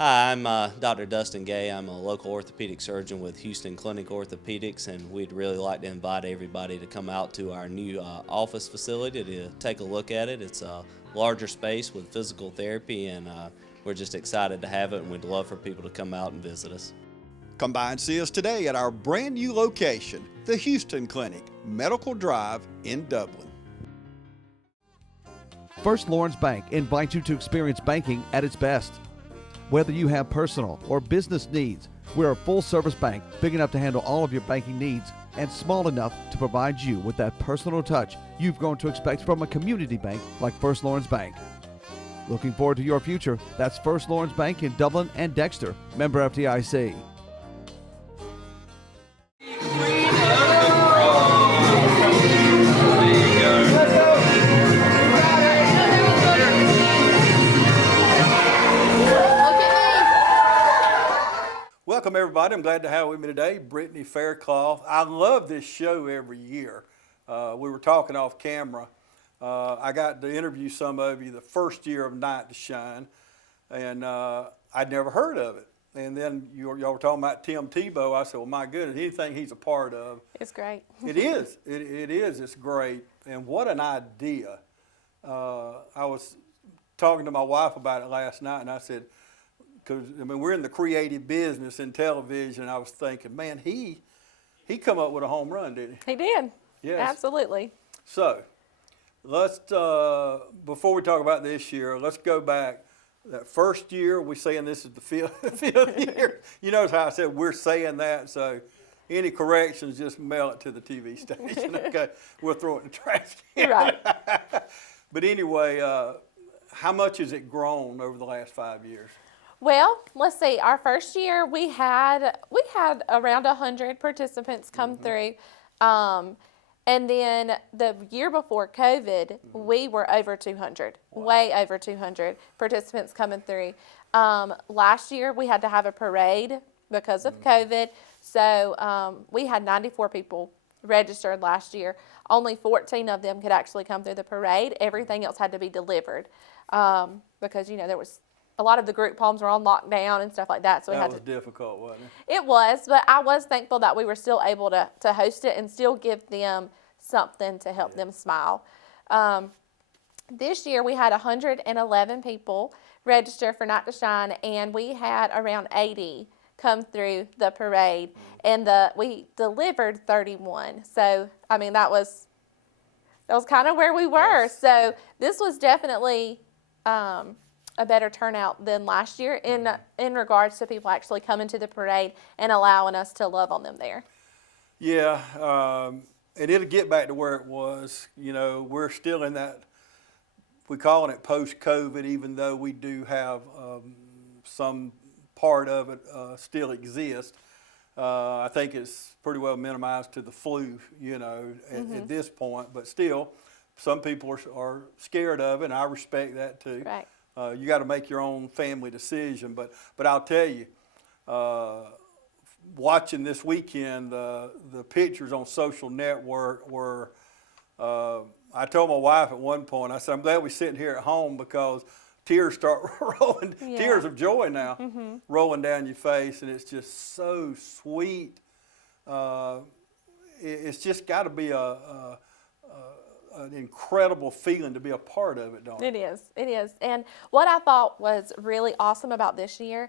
Hi, I'm Dr. Dustin Gay. I'm a local orthopedic surgeon with Houston Clinic Orthopedics, and we'd really like to invite everybody to come out to our new office facility to take a look at it. It's a larger space with physical therapy, and we're just excited to have it, and we'd love for people to come out and visit us. Come by and see us today at our brand new location, the Houston Clinic, Medical Drive in Dublin. First Lawrence Bank invites you to experience banking at its best. Whether you have personal or business needs, we're a full-service bank big enough to handle all of your banking needs and small enough to provide you with that personal touch you've grown to expect from a community bank like First Lawrence Bank. Looking forward to your future. That's First Lawrence Bank in Dublin and Dexter, member FDIC. Welcome everybody. I'm glad to have with me today Brittany Faircloth. I love this show every year. We were talking off camera. I got to interview some of you the first year of Night to Shine, and I'd never heard of it. And then y'all were talking about Tim Tebow. I said, well, my goodness, anything he's a part of. It's great. It is. It is. It's great. And what an idea. I was talking to my wife about it last night, and I said, because I mean we're in the creative business in television. I was thinking, man, he come up with a home run, didn't he? He did. Yes. Absolutely. So let's before we talk about this year, let's go back. That first year, we're saying this is the fifth year. You notice how I said we're saying that. So any corrections, just mail it to the TV station. Okay, we'll throw it in the trash can. Right. But anyway, how much has it grown over the last 5 years? Well, let's see. Our first year, we had around 100 participants come through, and then the year before COVID, we were over 200, way over 200 participants coming through. Last year, we had to have a parade because of COVID, so we had 94 people registered last year. Only 14 of them could actually come through the parade. Everything else had to be delivered because there was. A lot of the group homes were on lockdown and stuff like that, so that was difficult, wasn't it? It was, but I was thankful that we were still able to host it and still give them something to help them smile. This year we had 111 people register for Night to Shine, and we had around 80 come through the parade, and we delivered 31. So I mean that was kind of where we were. Yes. So this was definitely a better turnout than last year in regards to people actually coming to the parade and allowing us to love on them there. Yeah, and it'll get back to where it was. We're still in that, we're calling it post-COVID, even though we do have some part of it still exist. I think it's pretty well minimized to the flu, at this point, but still, some people are scared of it, and I respect that too. Right. You got to make your own family decision, but I'll tell you, watching this weekend, the pictures on social network were, I told my wife at one point, I said, I'm glad we're sitting here at home because tears start rolling, tears of joy now, rolling down your face, and it's just so sweet. It's just got to be an incredible feeling to be a part of it, don't it? It is. And what I thought was really awesome about this year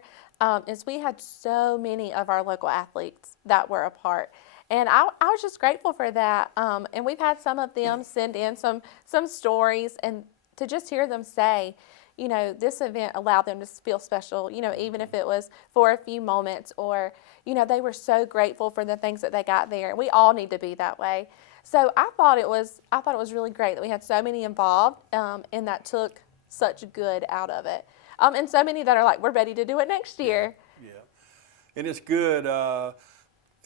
is we had so many of our local athletes that were a part. And I was just grateful for that. And we've had some of them send in some stories, and to just hear them say, this event allowed them to feel special, even if it was for a few moments, or, they were so grateful for the things that they got there. And we all need to be that way. So I thought it was really great that we had so many involved, and that took such good out of it. And so many that are like, we're ready to do it next year. Yeah. And it's good,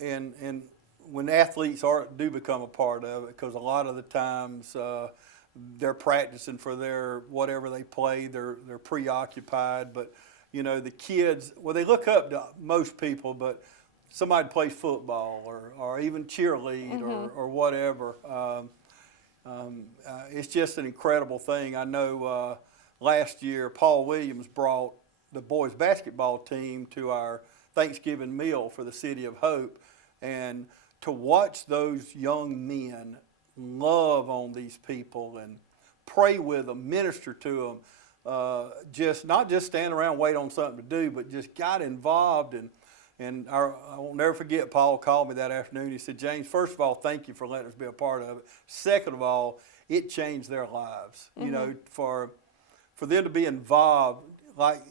and when athletes do become a part of it, because a lot of the times they're practicing for their whatever they play, they're preoccupied, but the kids, well, they look up to most people, but somebody plays football or even cheerlead or whatever. It's just an incredible thing. I know last year Paul Williams brought the boys basketball team to our Thanksgiving meal for the City of Hope, and to watch those young men love on these people and pray with them, minister to them, just not just stand around wait on something to do, but just got involved. And I won't never forget, Paul called me that afternoon. He said, James, first of all, thank you for letting us be a part of it. Second of all, it changed their lives. You know, for them to be involved, like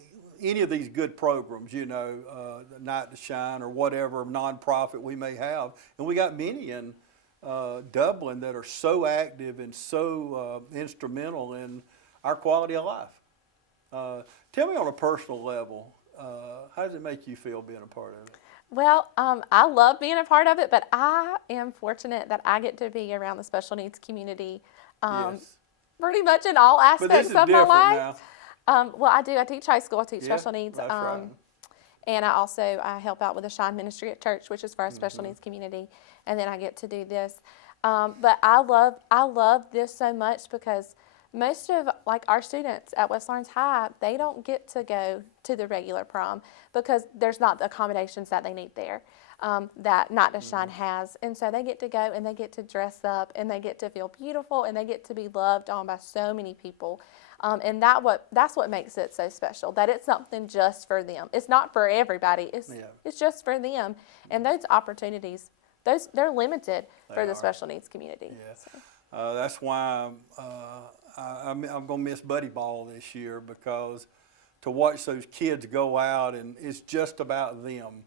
any of these good programs, you know, the Night to Shine or whatever nonprofit we may have. And we got many in Dublin that are so active and so instrumental in our quality of life. Tell me on a personal level, how does it make you feel being a part of it? Well, I love being a part of it, but I am fortunate that I get to be around the special needs community Yes. pretty much in all But this aspects is of my different life. now. Well, I do. I teach high school. I teach Yeah, special needs. that's right. And I help out with the Shine Ministry at church, which is for our special needs community. And then I get to do this. But I love this so much because most of like our students at West Lawrence High, they don't get to go to the regular prom because there's not the accommodations that they need there that Night to Shine has. And so they get to go and they get to dress up and they get to feel beautiful and they get to be loved on by so many people. And that's what makes it so special, that it's something just for them. It's not for everybody. It's just for them. And those opportunities, they're limited for the special needs community. Yeah. So. That's why I'm going to miss Buddy Ball this year, because to watch those kids go out and it's just about them.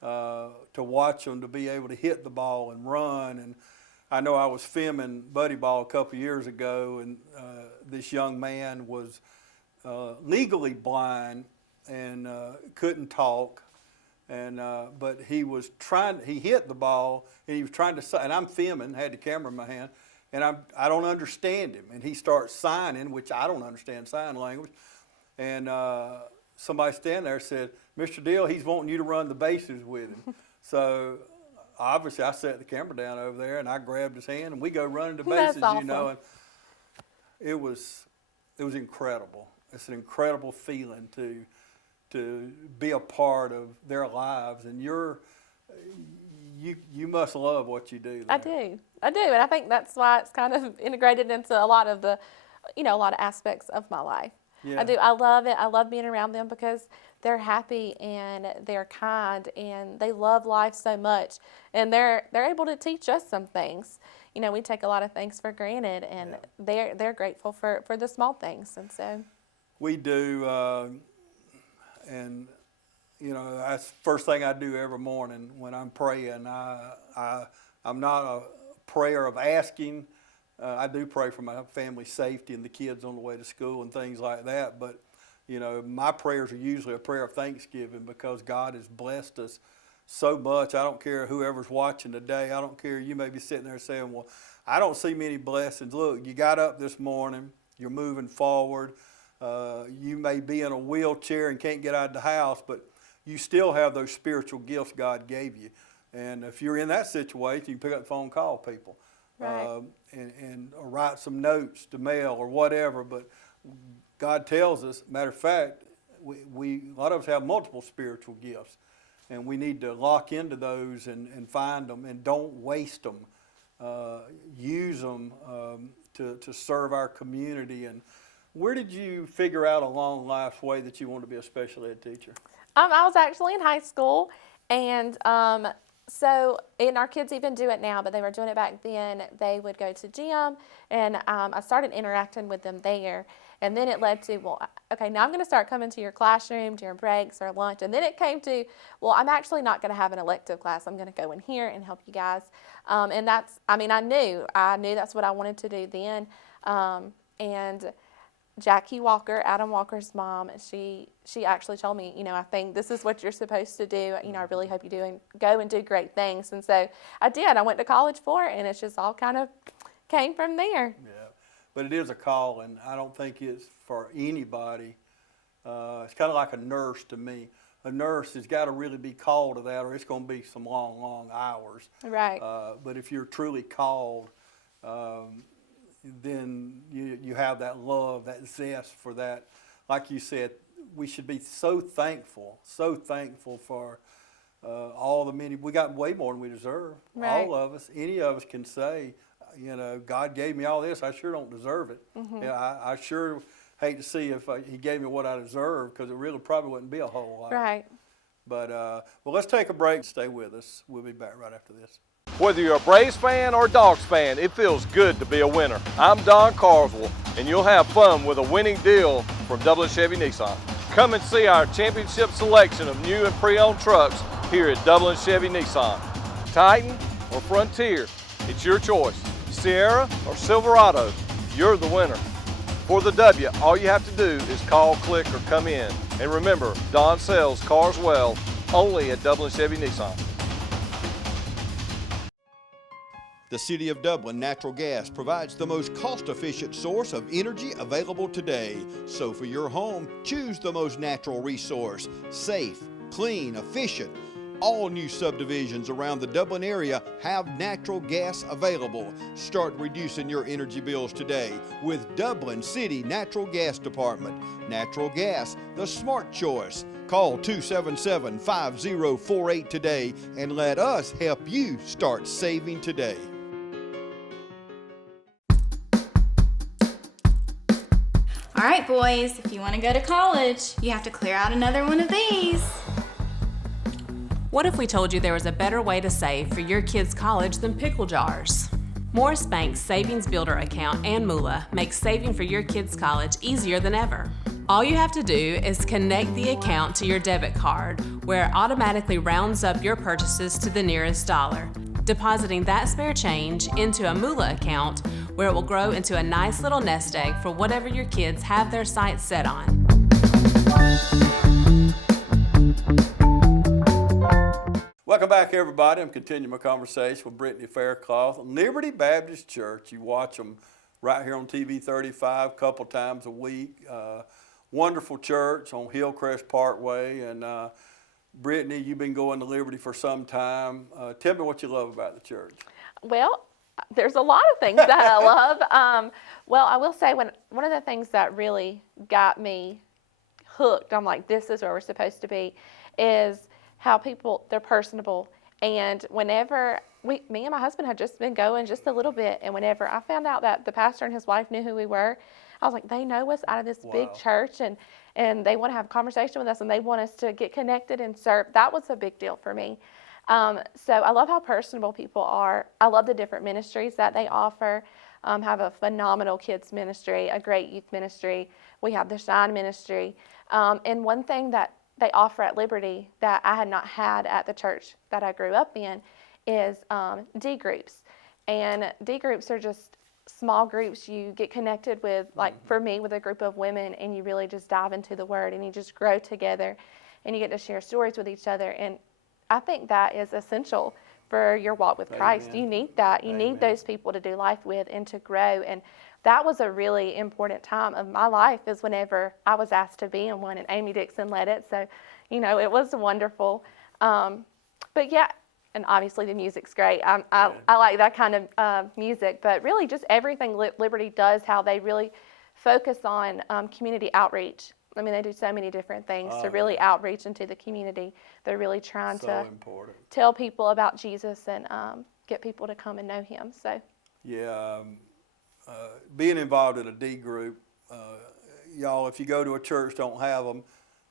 To watch them, to be able to hit the ball and run. And I know I was filming Buddy Ball a couple years ago, and this young man was legally blind and couldn't talk. And but he hit the ball, and he was trying to, and I'm filming, had the camera in my hand, and I don't understand him. And he starts signing, which I don't understand sign language. And somebody standing there said, Mr. Deal, he's wanting you to run the bases with him. So obviously I set the camera down over there and I grabbed his hand and we go running the bases, That's awesome. you know. And it was incredible. It's an incredible feeling to be a part of their lives, and you must love what you do there. I do, and I think that's why it's kind of integrated into a lot of aspects of my life. Yeah. I do. I love it. I love being around them because they're happy and they're kind and they love life so much, and they're able to teach us some things. You know, we take a lot of things for granted, and they're grateful for the small things, and so we do. And you know, that's the first thing I do every morning when I'm praying. I'm not a prayer of asking. I do pray for my family's safety and the kids on the way to school and things like that. But, you know, my prayers are usually a prayer of thanksgiving because God has blessed us so much. I don't care whoever's watching today. I don't care. You may be sitting there saying, well, I don't see many blessings. Look, you got up this morning. You're moving forward. You may be in a wheelchair and can't get out of the house, but you still have those spiritual gifts God gave you. And if you're in that situation, you can pick up the phone and call people. Right. And or write some notes to mail or whatever. But God tells us, matter of fact, a lot of us have multiple spiritual gifts, and we need to lock into those and find them, and don't waste them. Use them to serve our community. And where did you figure out along life's way that you wanted to be a special ed teacher? I was actually in high school, and and our kids even do it now, but they were doing it back then. They would go to gym, and I started interacting with them there. And then it led to, well, okay, now I'm going to start coming to your classroom during breaks or lunch. And then it came to, well, I'm actually not going to have an elective class. I'm going to go in here and help you guys. And I knew that's what I wanted to do then. And Jackie Walker, Adam Walker's mom, she actually told me, you know, I think this is what you're supposed to do. You know, I really hope you go and do great things. And so I did. I went to college for it, and it's just all kind of came from there. Yeah, but it is a call, and I don't think it's for anybody. It's kind of like a nurse to me. A nurse has got to really be called to that, or it's going to be some long, long hours. Right. But if you're truly called, then you have that love, that zest for that. Like you said, we should be so thankful for all the many. We got way more than we deserve. Right. All of us, any of us can say, you know, God gave me all this. I sure don't deserve it. Yeah, I sure hate to see if He gave me what I deserve, because it really probably wouldn't be a whole lot. Right. But well, let's take a break. Stay with us. We'll be back right after this. Whether you're a Braves fan or a Dogs fan, it feels good to be a winner. I'm Don Carswell, and you'll have fun with a winning deal from Dublin Chevy Nissan. Come and see our championship selection of new and pre-owned trucks here at Dublin Chevy Nissan. Titan or Frontier, it's your choice. Sierra or Silverado, you're the winner. For the W, all you have to do is call, click, or come in. And remember, Don sells cars well, only at Dublin Chevy Nissan. The City of Dublin Natural Gas provides the most cost-efficient source of energy available today. So for your home, choose the most natural resource. Safe, clean, efficient. All new subdivisions around the Dublin area have natural gas available. Start reducing your energy bills today with Dublin City Natural Gas Department. Natural gas, the smart choice. Call 277-5048 today and let us help you start saving today. All right, boys, if you want to go to college, you have to clear out another one of these. What if we told you there was a better way to save for your kids' college than pickle jars? Morris Bank's Savings Builder account and moolah makes saving for your kids' college easier than ever. All you have to do is connect the account to your debit card, where it automatically rounds up your purchases to the nearest dollar, depositing that spare change into a moolah account, where it will grow into a nice little nest egg for whatever your kids have their sights set on. Welcome back, everybody. I'm continuing my conversation with Brittany Faircloth. Liberty Baptist Church. You watch them right here on TV 35 a couple times a week. Wonderful church on Hillcrest Parkway. And Brittany, you've been going to Liberty for some time. Tell me what you love about the church. Well, there's a lot of things that I love. Well, I will say one of the things that really got me hooked, I'm like, this is where we're supposed to be, is how people, they're personable. And whenever me and my husband had just been going just a little bit, and whenever I found out that the pastor and his wife knew who we were, I was like, they know us out of this big church, and they want to have a conversation with us, and they want us to get connected and serve. That was a big deal for me. So I love how personable people are. I love the different ministries that they offer. Have a phenomenal kids ministry, a great youth ministry. We have the Shine ministry. And one thing that they offer at Liberty that I had not had at the church that I grew up in is D groups. And D groups are just small groups you get connected with, like for me, with a group of women, and you really just dive into the Word and you just grow together and you get to share stories with each other. And I think that is essential for your walk with Christ. Amen. You need that. You Amen. need those people to do life with and to grow. And that was a really important time of my life, is whenever I was asked to be in one, and Amy Dixon led it. So, you know, it was wonderful. But yeah, and obviously the music's great. I like that kind of music, but really just everything Liberty does, how they really focus on community outreach. I mean, they do so many different things to really outreach into the community. They're really trying to important. tell people about Jesus and get people to come and know Him. So, Yeah, being involved in a D group, y'all, if you go to a church, don't have them,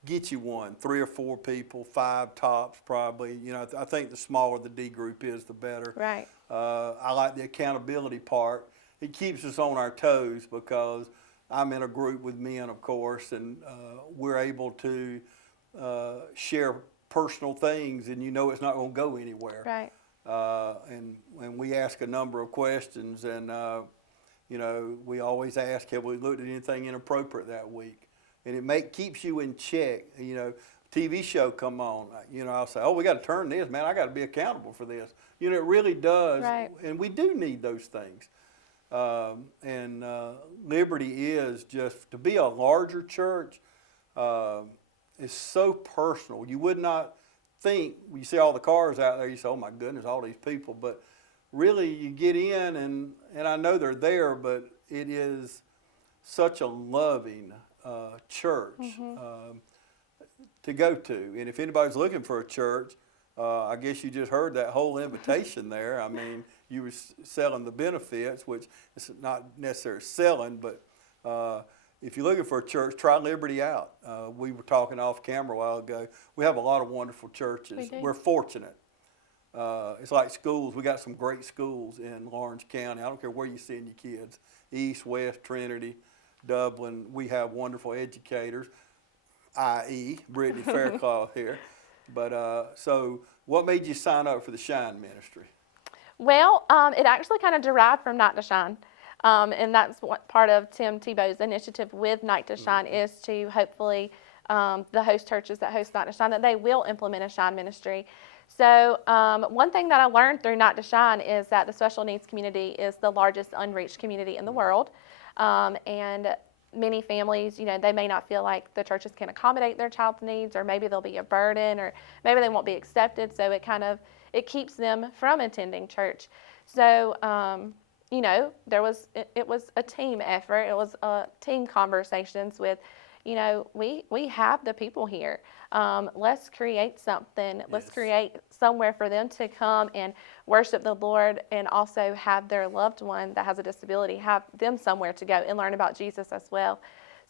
get you one, 3 or 4 people, 5 tops probably. You know, I think the smaller the D group is, the better. right. I like the accountability part. It keeps us on our toes, because I'm in a group with men, of course, and we're able to share personal things, and you know it's not going to go anywhere. Right. And we ask a number of questions, and you know, we always ask, have we looked at anything inappropriate that week? And it keeps you in check. You know, TV show come on, you know, I'll say, oh, we got to turn this, man. I got to be accountable for this. You know, it really does. Right. And we do need those things. Liberty is just, to be a larger church, is so personal. You would not think, you see all the cars out there, you say, oh my goodness, all these people. But really, you get in, and I know they're there, but it is such a loving church to go to. And if anybody's looking for a church, I guess you just heard that whole invitation there. I mean, you were selling the benefits, which is not necessarily selling, but if you're looking for a church, try Liberty out. We were talking off camera a while ago. We have a lot of wonderful churches. We're fortunate. It's like schools. We got some great schools in Lawrence County. I don't care where you send your kids, East, West, Trinity, Dublin. We have wonderful educators, i.e. Brittany Faircloth here. But so what made you sign up for the Shine Ministry? Well, it actually kind of derived from Night to Shine. And that's what part of Tim Tebow's initiative with Night to Shine is to hopefully the host churches that host Night to Shine, that they will implement a Shine ministry. So one thing that I learned through Night to Shine is that the special needs community is the largest unreached community in the world. And many families, you know, they may not feel like the churches can accommodate their child's needs, or maybe they'll be a burden, or maybe they won't be accepted. So it keeps them from attending church. So, you know, it was a team effort. It was team conversations with, you know, we have the people here. Let's create something. Let's create somewhere for them to come and worship the Lord, and also have their loved one that has a disability, have them somewhere to go and learn about Jesus as well.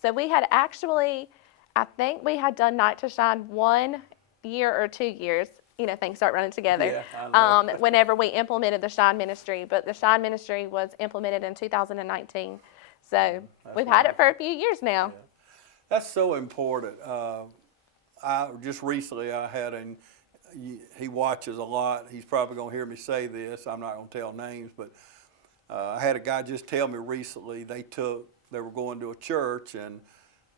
So we had actually, I think we had done Night to Shine 1 year or 2 years. You know, things start running together. Yeah, whenever we implemented the Shine Ministry, but the Shine Ministry was implemented in 2019. So we've had it for a few years now. Yeah. That's so important. Just recently I had he watches a lot. He's probably going to hear me say this. I'm not going to tell names, but I had a guy just tell me recently they were going to a church, and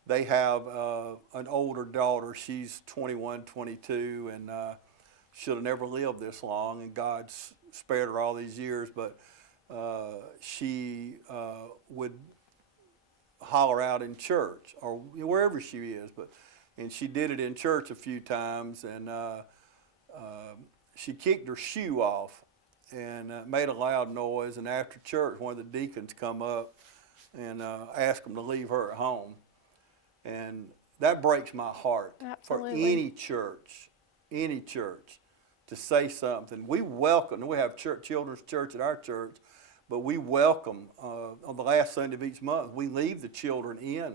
they have an older daughter. She's 21, 22, and should have never lived this long, and God's spared her all these years, but she would holler out in church or wherever she is, and she did it in church a few times, and she kicked her shoe off and made a loud noise, and after church one of the deacons come up and asked them to leave her at home. And that breaks my heart. Absolutely. For any church to say something. We have children's church at our church, but we welcome, on the last Sunday of each month, we leave the children in.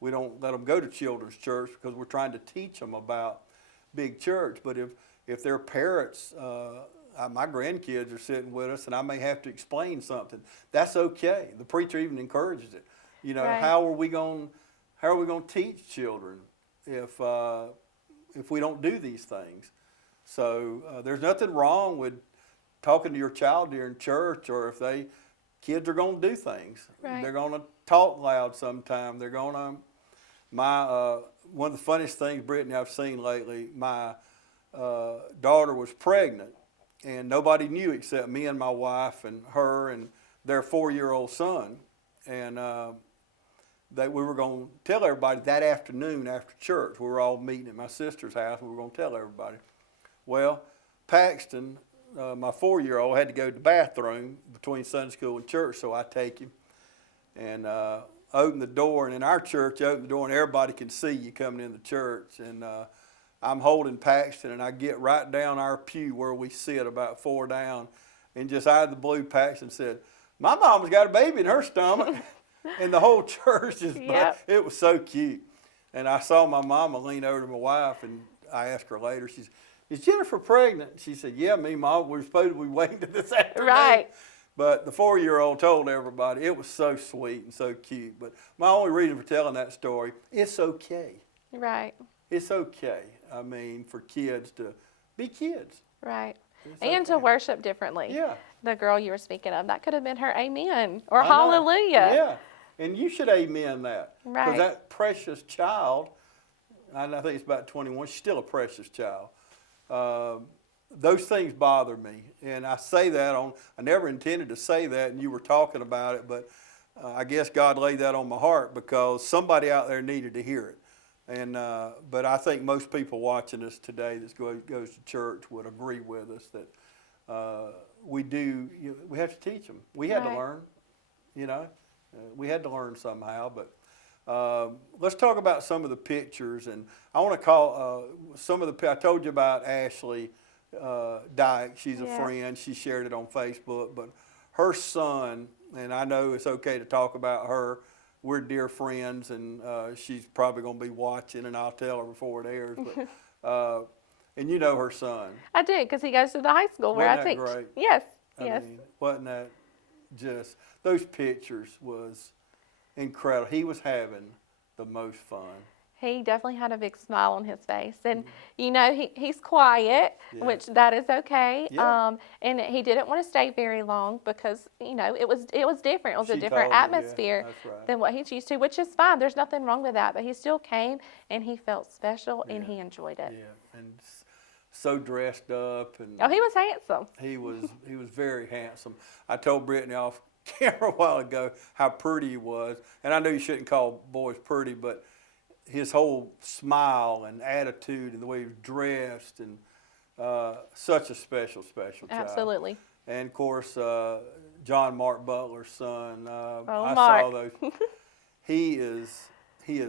We don't let them go to children's church because we're trying to teach them about big church. But if their parents, my grandkids are sitting with us and I may have to explain something, that's okay. The preacher even encourages it. You know, right. How are we going to teach children if we don't do these things? So there's nothing wrong with talking to your child during church, or if kids are going to do things. Right. They're going to talk loud sometime. They're going to, one of the funniest things, Brittany, I've seen lately, my daughter was pregnant, and nobody knew except me and my wife and her and their 4-year-old son. And we were going to tell everybody that afternoon after church. We were all meeting at my sister's house, and we were going to tell everybody. Well, Paxton, my 4-year-old, had to go to the bathroom between Sunday school and church, so I take him and open the door. And in our church, you open the door and everybody can see you coming in the church. And I'm holding Paxton, and I get right down our pew where we sit, about 4 down, and just out of the blue, Paxton said, "My mama's got a baby in her stomach." And the whole church it was so cute. And I saw my mama lean over to my wife, and I asked her later, she said, "Is Jennifer pregnant?" She said, "Yeah, me, Mom, we're supposed to be waiting this afternoon." Right. But the 4-year-old told everybody. It was so sweet and so cute. But my only reason for telling that story, it's okay. Right. It's okay. I mean, for kids to be kids. Right. And to worship differently. Yeah. The girl you were speaking of, that could have been her amen or hallelujah. Yeah. And you should amen that. Right. Because that precious child, and I think it's about 21, she's still a precious child. Those things bother me, and I say that I never intended to say that, and you were talking about it, but I guess God laid that on my heart because somebody out there needed to hear it. And but I think most people watching us today that goes to church would agree with us that we have to teach them. We had to learn, we had to learn somehow, but Let's talk about some of the pictures, and I want to call some of the. I told you about Ashley Dyke. She's a friend. She shared it on Facebook, but her son, and I know it's okay to talk about her. We're dear friends, and she's probably going to be watching, and I'll tell her before it airs. But and you know her son. I do, because he goes to the high school where Wasn't I that teach. great? Yes, I yes. mean, wasn't that just, those pictures was incredible. He was having the most fun. He definitely had a big smile on his face, and you know he's quiet, which that is okay. Yeah. And he didn't want to stay very long because you know it was different. It was a She different told me, atmosphere that's right. than what he's used to, which is fine. There's nothing wrong with that. But he still came and he felt special and he enjoyed it. Yeah, and so dressed up, and Oh, he was handsome. he was very handsome. I told Brittany off camera a while ago how pretty he was, and I know you shouldn't call boys pretty, but his whole smile and attitude and the way he was dressed, and such a special child. Absolutely. And of course, John Mark Butler's son. I Mark. saw those. He is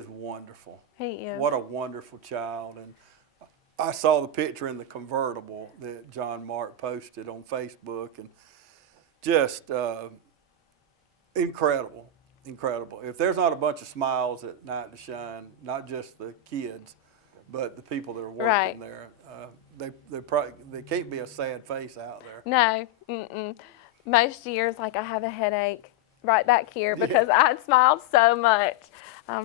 wonderful. He is. What a wonderful child. And I saw the picture in the convertible that John Mark posted on Facebook, and just incredible. If there's not a bunch of smiles at Night to Shine, not just the kids, but the people that are working there, they can't be a sad face out there. No. Most years, like I have a headache right back here because I had smiled so much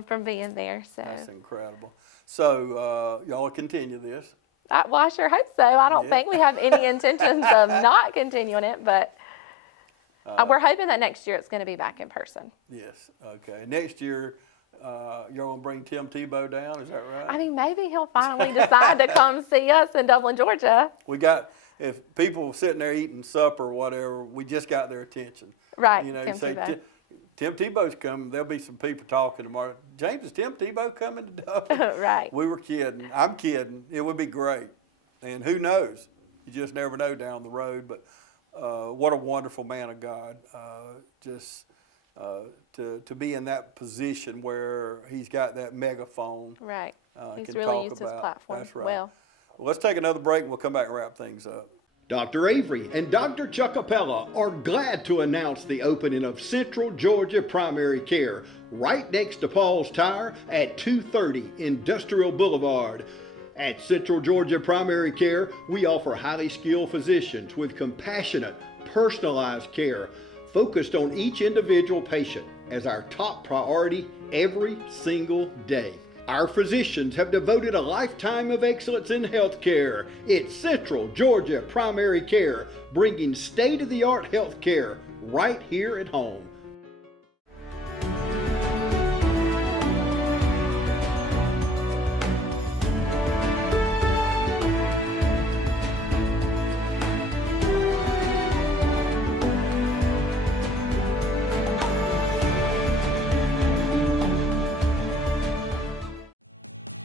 from being there. So That's incredible. So y'all will continue this. Well, I sure hope so. I don't think we have any intentions of not continuing it, but we're hoping that next year it's going to be back in person. Yes. Okay. Next year, y'all gonna bring Tim Tebow down? Is that right? I mean, maybe he'll finally decide to come see us in Dublin, Georgia. We got, if people sitting there eating supper or whatever, we just got their attention. Right. You know, Tim you say Tebow. Tim Tebow's coming. There'll be some people talking tomorrow. James, is Tim Tebow coming to Dublin? Right. We were kidding. I'm kidding. It would be great. And who knows? You just never know down the road. But what a wonderful man of God. To be in that position where he's got that megaphone. Right. He's can really talk used his about. platform That's right. well. Let's take another break and we'll come back and wrap things up. Dr. Avery and Dr. Chuckapella are glad to announce the opening of Central Georgia Primary Care right next to Paul's Tire at 230 Industrial Boulevard. At Central Georgia Primary Care, we offer highly skilled physicians with compassionate, personalized care focused on each individual patient as our top priority every single day. Our physicians have devoted a lifetime of excellence in healthcare. It's Central Georgia Primary Care, bringing state-of-the-art healthcare right here at home.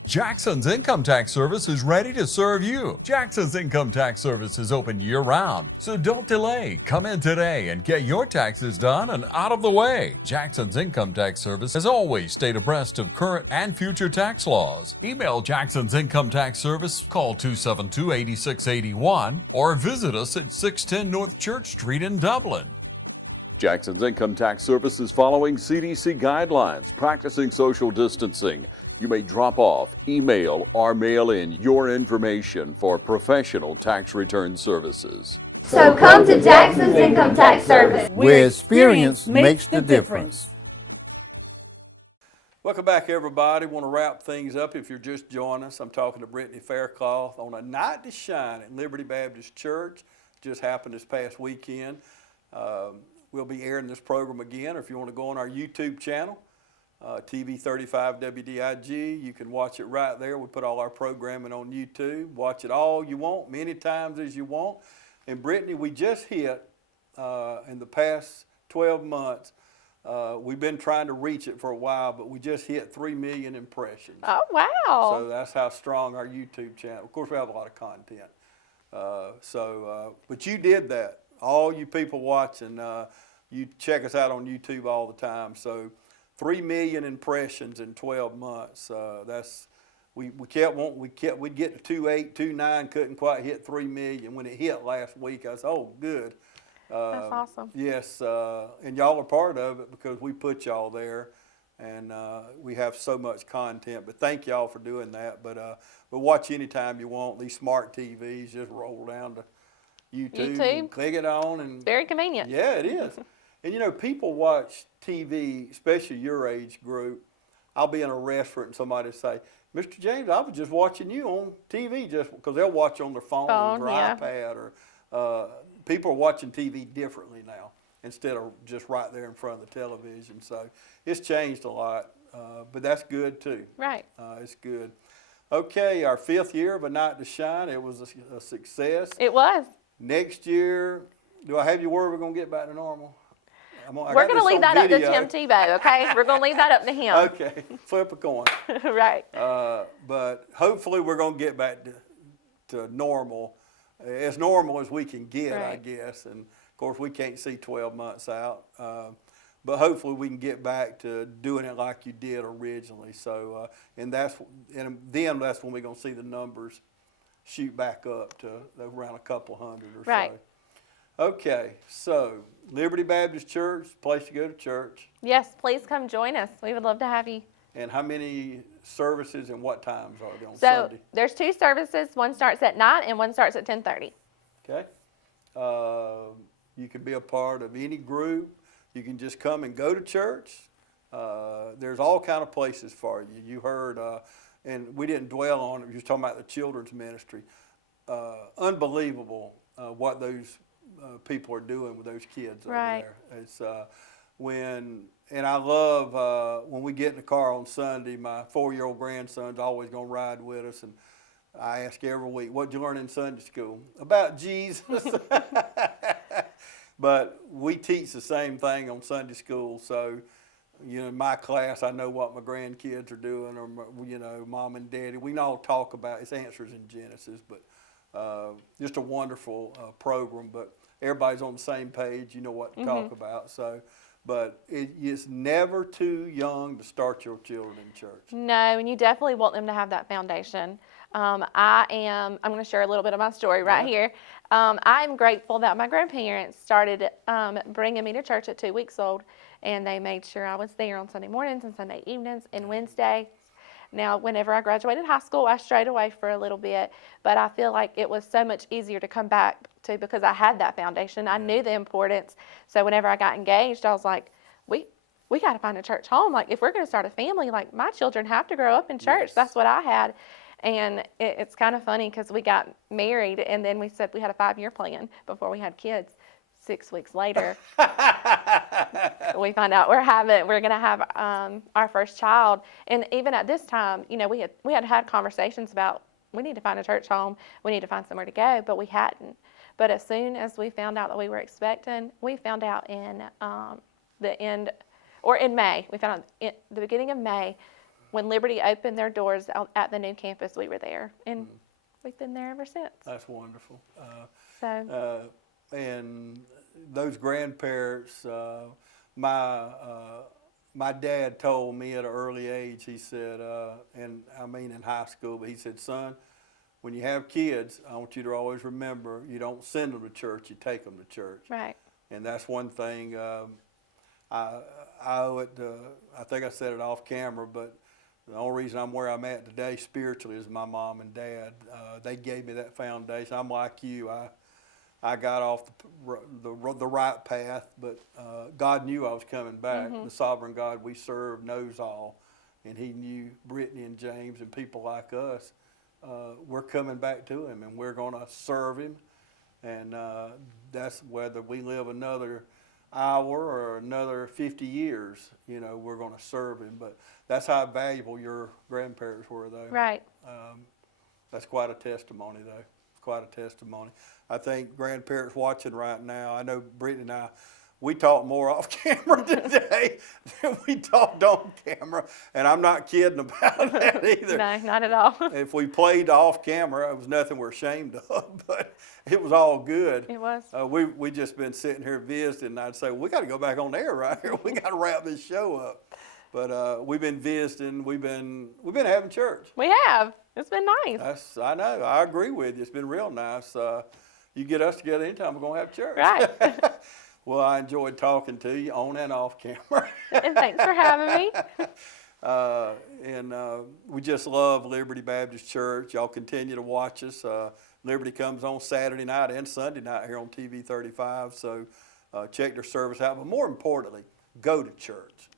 Jackson's Income Tax Service is ready to serve you. Jackson's Income Tax Service is open year-round, so don't delay. Come in today and get your taxes done and out of the way. Jackson's Income Tax Service has always stayed abreast of current and future tax laws. Email Jackson's Income Tax Service, call 272-8681, or visit us at 610 North Church Street in Dublin. Jackson's Income Tax Service is following CDC guidelines, practicing social distancing. You may drop off, email, or mail in your information for professional tax return services. So come to Jackson's Income Tax Service, where experience makes the difference. Welcome back, everybody. Want to wrap things up. If you're just joining us, I'm talking to Brittany Faircloth on a Night to Shine at Liberty Baptist Church. Just happened this past weekend. We'll be airing this program again, or if you want to go on our YouTube channel, TV 35 WDIG, you can watch it right there. We put all our programming on YouTube. Watch it all you want, many times as you want. And Brittany, we just hit, in the past 12 months, we've been trying to reach it for a while, but we just hit 3 million impressions. Oh, wow. So that's how strong our YouTube channel. Of course, we have a lot of content. But you did that. All you people watching, you check us out on YouTube all the time. So 3 million impressions in 12 months. We'd get to 2.8, 2.9, couldn't quite hit 3 million. When it hit last week, I said, oh, good. That's awesome. Yes, and y'all are part of it because we put y'all there, and we have so much content. But thank y'all for doing that. But watch anytime you want. These smart TVs, just roll down to YouTube. And click it on, and very convenient. Yeah, it is. And you know, people watch TV, especially your age group. I'll be in a restaurant and somebody will say, Mr. James, I was just watching you on TV, just because they'll watch on their phone or yeah. iPad, or people are watching TV differently now instead of just right there in front of the television. So it's changed a lot, but that's good too. Right. It's good. Okay, our 5th year of A Night to Shine. It was a success. It was. Next year, do I have your word we're going to get back to normal? We're going to leave that up to Tim Tebow, okay? We're going to leave that up to him. Okay, flip a coin. Right. But hopefully we're going to get back to normal as we can get, right. I guess. And, of course, we can't see 12 months out. But hopefully we can get back to doing it like you did originally. So, and then that's when we're going to see the numbers shoot back up to around a couple hundred or right. so. Okay, so Liberty Baptist Church, place to go to church. Yes, please come join us. We would love to have you. And how many services and what times are they on So Sunday? there's 2 services. One starts at 9 and one starts at 10:30. Okay. You can be a part of any group. You can just come and go to church. There's all kind of places for you. You heard, and we didn't dwell on it. You were talking about the children's ministry. Unbelievable what those people are doing with those kids right. over there. It's and I love when we get in the car on Sunday. My 4-year-old grandson's always going to ride with us, and I ask every week, "What'd you learn in Sunday school about Jesus?" But we teach the same thing on Sunday school, so. You know, in my class, I know what my grandkids are doing, or you know, mom and daddy. We can all talk about it's Answers in Genesis, but just a wonderful program. But everybody's on the same page. You know what to talk about. So, but it's never too young to start your children in church. No, and you definitely want them to have that foundation. I'm going to share a little bit of my story right here. I'm grateful that my grandparents started bringing me to church at 2 weeks old, and they made sure I was there on Sunday mornings and Sunday evenings and Wednesday. Now, whenever I graduated high school, I strayed away for a little bit, but I feel like it was so much easier to come back to because I had that foundation. I knew the importance. So whenever I got engaged, I was like, we got to find a church home. Like, if we're going to start a family, like, my children have to grow up in church. Yes. That's what I had. And it's kind of funny because we got married, and then we said we had a 5-year plan before we had kids. 6 weeks later, we find out we're going to have our first child. And even at this time, you know, we had conversations about we need to find a church home, we need to find somewhere to go, but we hadn't. But as soon as we found out that we were expecting, we found out in in May. We found out in the beginning of May when Liberty opened their doors at the new campus. We were there, and we've been there ever since. That's wonderful. And those grandparents, my dad told me at an early age, he said, and I mean in high school, but he said, son, when you have kids, I want you to always remember, you don't send them to church, you take them to church. Right. And that's one thing I owe it to, I think I said it off camera, but the only reason I'm where I'm at today spiritually is my mom and dad. They gave me that foundation. I'm like you. I got off the right path, but God knew I was coming back. The sovereign God we serve knows all, and He knew Brittany and James and people like us. We're coming back to Him, and we're going to serve Him, and that's whether we live another hour or another 50 years, you know, we're going to serve Him. But that's how valuable your grandparents were, though. Right. That's quite a testimony, though. It's quite a testimony. I think grandparents watching right now, I know Brittany and I, we talk more off camera today than we talked on camera, and I'm not kidding about that either. No, not at all. If we played off camera, it was nothing we're ashamed of, but it was all good. It was. We just been sitting here visiting, and I'd say, well, we got to go back on air right here. We got to wrap this show up. But we've been visiting. We've been having church. We have. It's been nice. I know. I agree with you. It's been real nice. You get us together anytime, we're going to have church. Right. Well, I enjoyed talking to you on and off camera. And thanks for having me. We just love Liberty Baptist Church. Y'all continue to watch us. Liberty comes on Saturday night and Sunday night here on TV 35. So check their service out. But more importantly, go to church.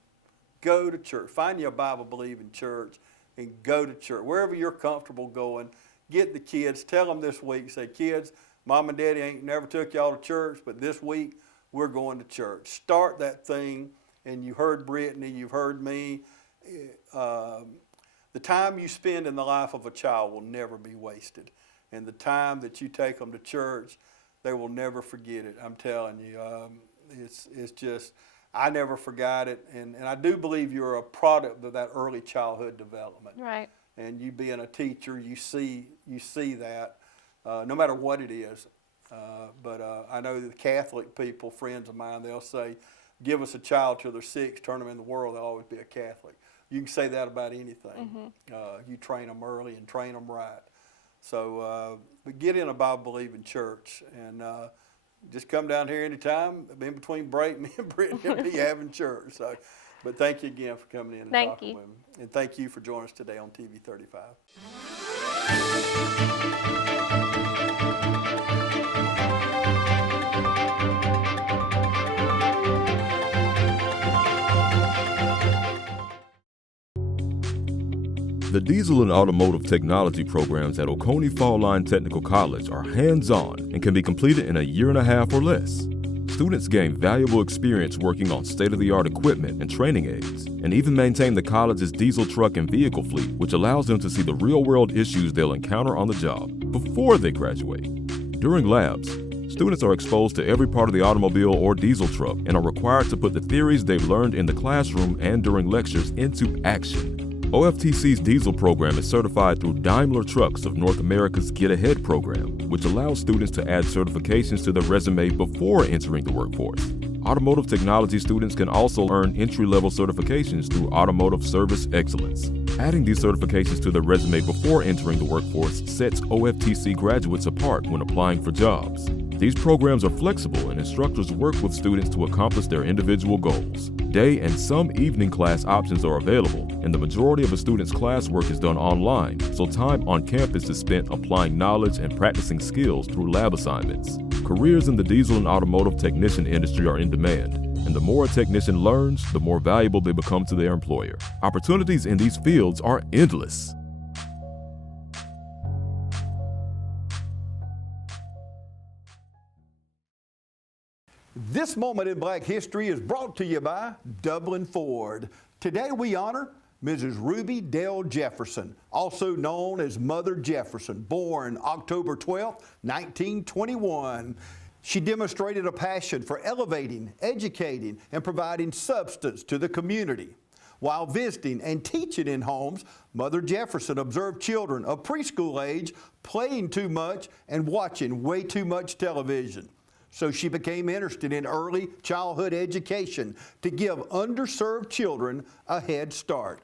Go to church. Find you a Bible-believing church and go to church. Wherever you're comfortable going, get the kids. Tell them this week, say, kids, Mom and Daddy ain't never took y'all to church, but this week we're going to church. Start that thing, and you heard Brittany, you've heard me. The time you spend in the life of a child will never be wasted. And the time that you take them to church, they will never forget it. I'm telling you, it's just, I never forgot it. And I do believe you're a product of that early childhood development. Right. And you being a teacher, you see that, no matter what it is. But I know the Catholic people, friends of mine, they'll say, give us a child till they're 6, turn them in the world, they'll always be a Catholic. You can say that about anything. You train them early and train them right. So, but get in a Bible-believing church and just come down here anytime. In between break, me and Brittany will be having church. So, but thank you again for coming in and talking with me. And thank you for joining us today on TV 35. The diesel and automotive technology programs at Oconee Fall Line Technical College are hands-on and can be completed in a year and a half or less. Students gain valuable experience working on state-of-the-art equipment and training aids, and even maintain the college's diesel truck and vehicle fleet, which allows them to see the real-world issues they'll encounter on the job before they graduate. During labs, students are exposed to every part of the automobile or diesel truck and are required to put the theories they've learned in the classroom and during lectures into action. OFTC's diesel program is certified through Daimler Trucks of North America's Get Ahead program, which allows students to add certifications to their resume before entering the workforce. Automotive technology students can also earn entry-level certifications through Automotive Service Excellence. Adding these certifications to their resume before entering the workforce sets OFTC graduates apart when applying for jobs. These programs are flexible and instructors work with students to accomplish their individual goals. Day and some evening class options are available, and the majority of a student's classwork is done online, so time on campus is spent applying knowledge and practicing skills through lab assignments. Careers in the diesel and automotive technician industry are in demand, and the more a technician learns, the more valuable they become to their employer. Opportunities in these fields are endless. This moment in Black history is brought to you by Dublin Ford. Today we honor Mrs. Ruby Dale Jefferson, also known as Mother Jefferson, born October 12, 1921. She demonstrated a passion for elevating, educating, and providing substance to the community. While visiting and teaching in homes, Mother Jefferson observed children of preschool age playing too much and watching way too much television. So she became interested in early childhood education to give underserved children a head start.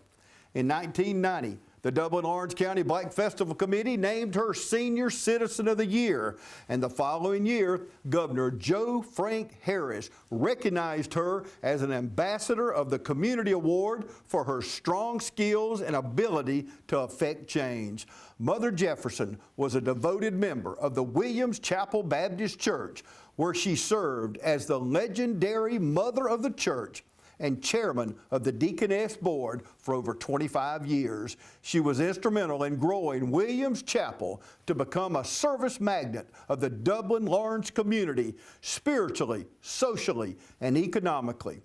In 1990, the Dublin-Orange County Black Festival Committee named her Senior Citizen of the Year, and the following year, Governor Joe Frank Harris recognized her as an Ambassador of the Community Award for her strong skills and ability to affect change. Mother Jefferson was a devoted member of the Williams Chapel Baptist Church, where she served as the legendary Mother of the Church and chairman of the Deaconess Board for over 25 years. She was instrumental in growing Williams Chapel to become a service magnet of the Dublin-Lawrence community, spiritually, socially, and economically.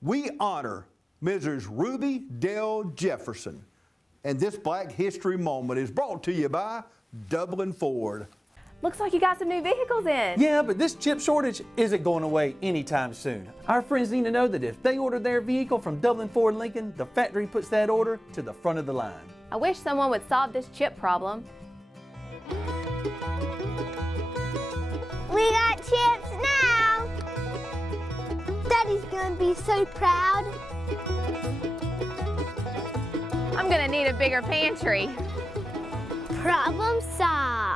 We honor Mrs. Ruby Dale Jefferson, and this Black History Moment is brought to you by Dublin Ford. Looks like you got some new vehicles in. Yeah, but this chip shortage isn't going away anytime soon. Our friends need to know that if they order their vehicle from Dublin Ford Lincoln, the factory puts that order to the front of the line. I wish someone would solve this chip problem. We got chips now! Daddy's gonna be so proud. I'm gonna need a bigger pantry. Problem solved.